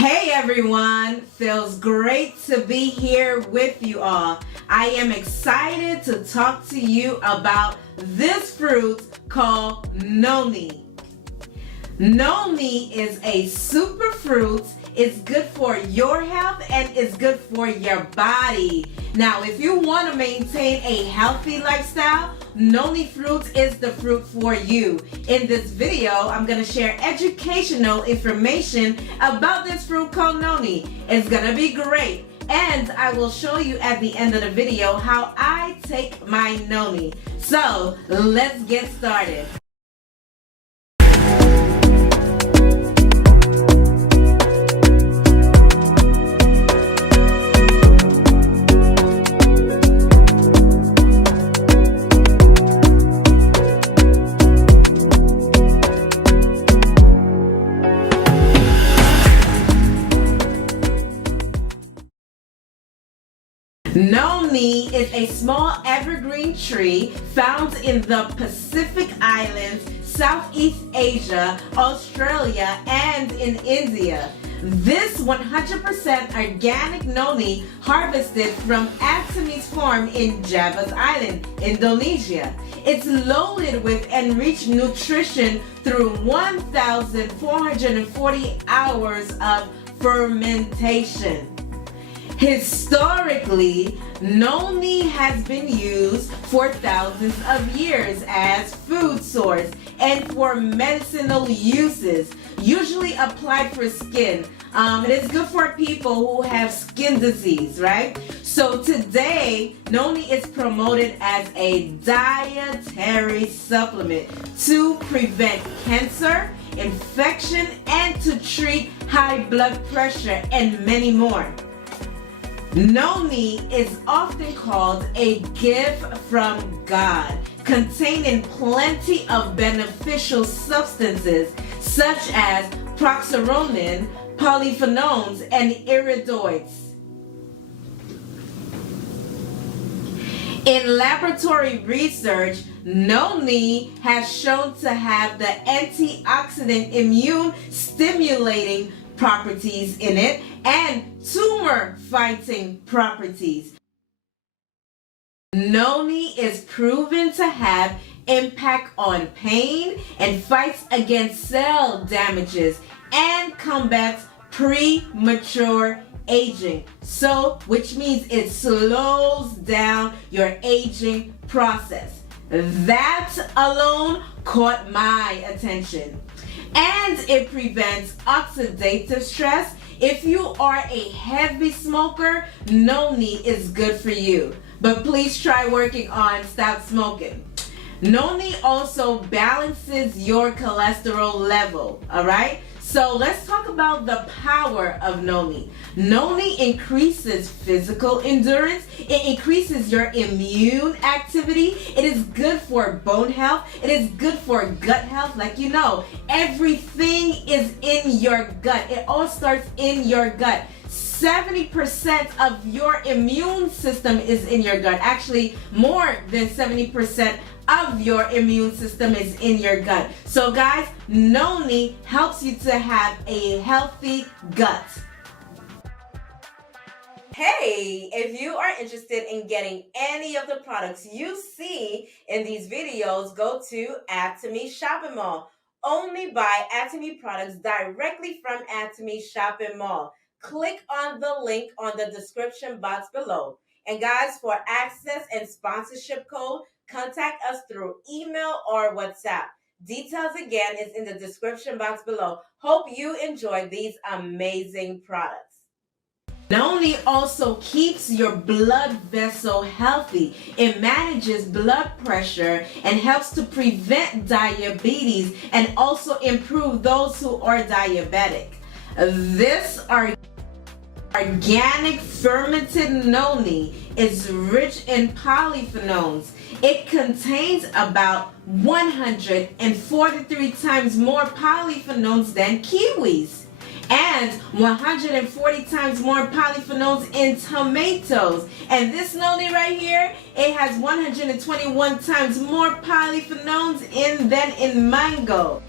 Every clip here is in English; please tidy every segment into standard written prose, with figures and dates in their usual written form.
Hey everyone, feels great to be here with you all. I am excited to talk to you about this fruit called Noni. Noni is a super fruit. It's good for your health and it's good for your body. Now, if you want to maintain a healthy lifestyle, Noni fruit is the fruit for you. In this video, I'm going to share educational information about this fruit called Noni. It's going to be great. And I will show you at the end of the video how I take my Noni. So, let's get started. Noni is a small evergreen tree found in the Pacific Islands, Southeast Asia, Australia, and in India. This 100% organic Noni harvested from Atomi's farm in Java's Island, Indonesia. It's loaded with enriched nutrition through 1,440 hours of fermentation. Historically, Noni has been used for thousands of years as food source and for medicinal uses, usually applied for skin. It is good for people who have skin disease, right? So today, Noni is promoted as a dietary supplement to prevent cancer, infection, and to treat high blood pressure and many more. Noni is often called a gift from God, containing plenty of beneficial substances such as proxaronin, polyphenols, and iridoids. In laboratory research, Noni has shown to have the antioxidant immune stimulating properties in it and tumor fighting properties. Noni is proven to have impact on pain and fights against cell damages and combats premature aging. So, which means it slows down your aging process. That alone caught my attention. And it prevents oxidative stress. If you are a heavy smoker, Noni is good for you. But please try working on stop smoking. Noni also balances your cholesterol level, all right? So let's talk about the power of Noni. Noni increases physical endurance. It increases your immune activity. It is good for bone health. It is good for gut health. Like you know, everything is in your gut. It all starts in your gut. 70% of your immune system is in your gut. Actually, more than 70% of your immune system is in your gut. So guys, Noni helps you to have a healthy gut. Hey, if you are interested in getting any of the products you see in these videos, go to Atomy Shopping Mall. Only buy Atomy products directly from Atomy Shopping Mall. Click on the link on the description box below. And guys, for access and sponsorship code, contact us through email or WhatsApp. Details again is in the description box below. Hope you enjoy these amazing products. Noni also keeps your blood vessel healthy. It manages blood pressure and helps to prevent diabetes and also improve those who are diabetic. This organic fermented Noni is rich in polyphenols. It contains about 143 times more polyphenols than kiwis and 140 times more polyphenols in tomatoes. And this Noni right here, it has 121 times more polyphenols than in mango.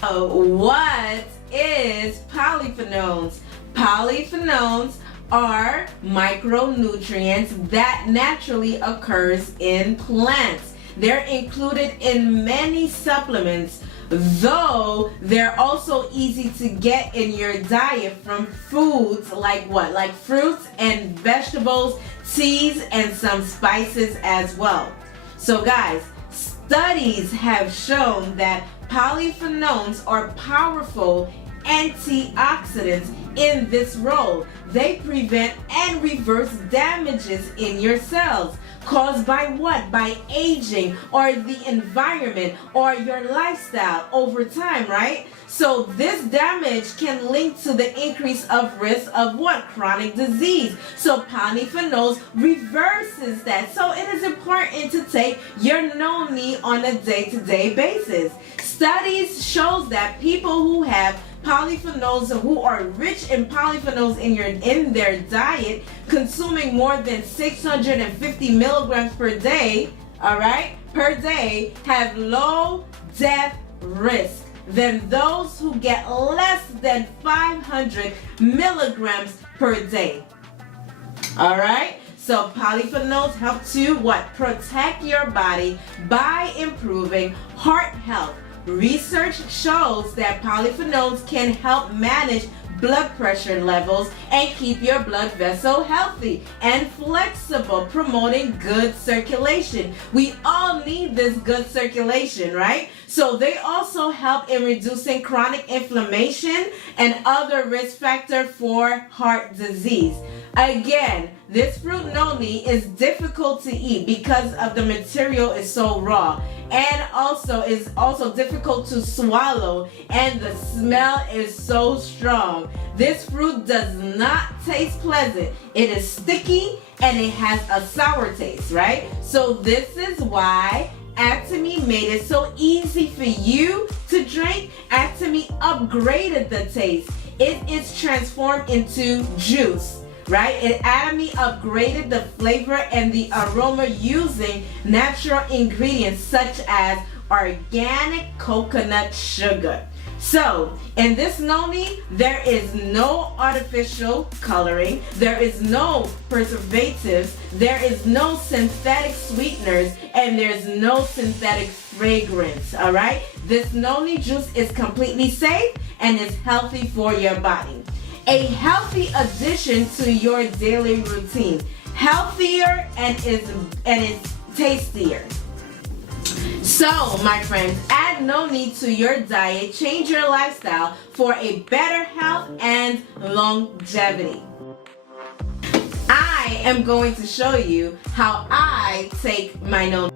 What is polyphenols. Polyphenols are micronutrients that naturally occurs in plants. They're included in many supplements, though they're also easy to get in your diet from foods like what? Like fruits and vegetables, teas, and some spices as well. So guys, studies have shown that polyphenols are powerful antioxidants in this role. They prevent and reverse damages in your cells caused by what? By aging or the environment or your lifestyle over time, right? So this damage can link to the increase of risk of what? Chronic disease. So polyphenols reverses that. So it is important to take your Noni on a day-to-day basis. Studies shows that people who have polyphenols, who are rich in polyphenols in their diet, consuming more than 650 milligrams per day, all right, per day, have low death risk than those who get less than 500 milligrams per day. All right. So polyphenols help to what? Protect your body by improving heart health. Research shows that polyphenols can help manage blood pressure levels and keep your blood vessel healthy and flexible, promoting good circulation. We all need this good circulation, right? So they also help in reducing chronic inflammation and other risk factors for heart disease. Again, this fruit noni is difficult to eat because of the material is so raw, and also is also difficult to swallow, and the smell is so strong. This fruit does not taste pleasant. It is sticky and it has a sour taste, right? So this is why Atomy made it so easy for you to drink. Atomy upgraded the taste. It is transformed into juice, right? Atomy upgraded the flavor and the aroma using natural ingredients such as organic coconut sugar. So, in this noni, there is no artificial coloring, there is no preservatives, there is no synthetic sweeteners, and there's no synthetic fragrance, all right? This noni juice is completely safe and is healthy for your body. A healthy addition to your daily routine. Healthier and is tastier. So, my friends, add noni to your diet, change your lifestyle for a better health and longevity. I am going to show you how I take my noni.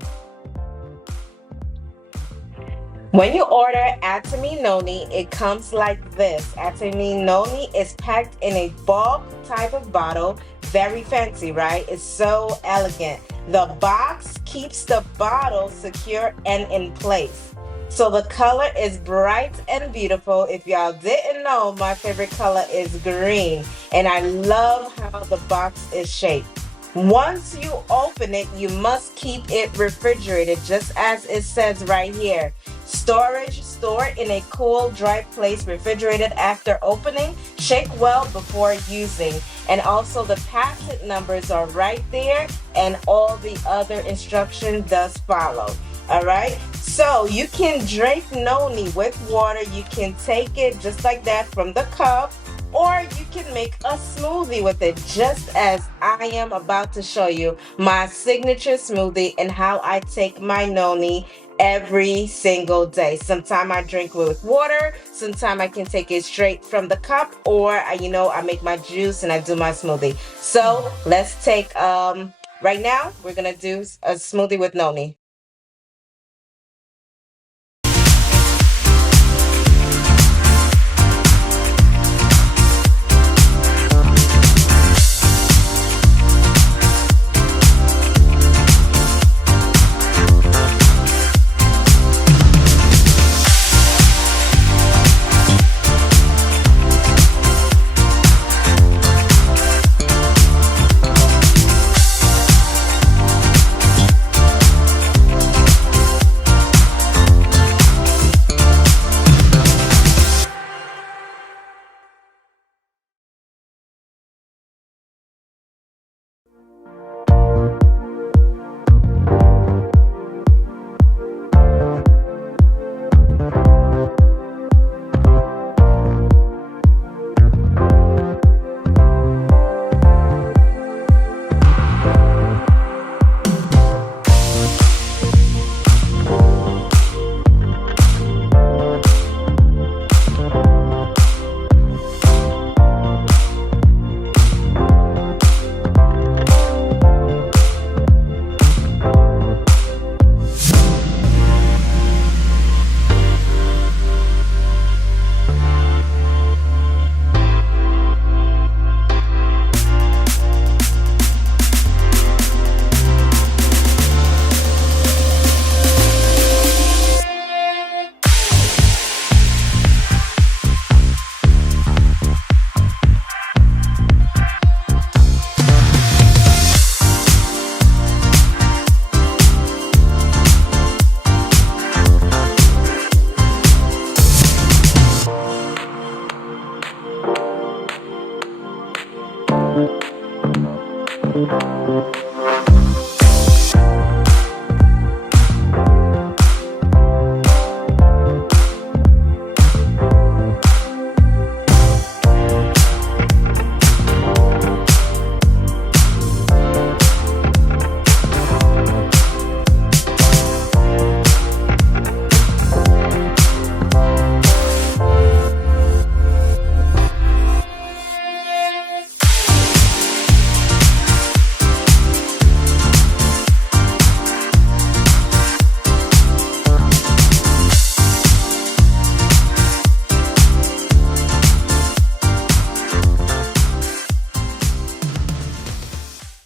When you order Atomy Noni, it comes like this. Atomy Noni is packed in a bulk type of bottle. Very fancy, right? It's so elegant. The box keeps the bottle secure and in place. So the color is bright and beautiful. If y'all didn't know, my favorite color is green. And I love how the box is shaped. Once you open it, you must keep it refrigerated, just as it says right here. Storage, stored in a cool, dry place, refrigerated after opening. Shake well before using. And also the packet numbers are right there, and all the other instructions does follow. All right, so you can drink noni with water. You can take it just like that from the cup, or you can make a smoothie with it, just as I am about to show you my signature smoothie and how I take my noni every single day. Sometimes I drink it with water, sometimes I can take it straight from the cup, or I make my juice and I do my smoothie. So let's take right now we're gonna do a smoothie with noni.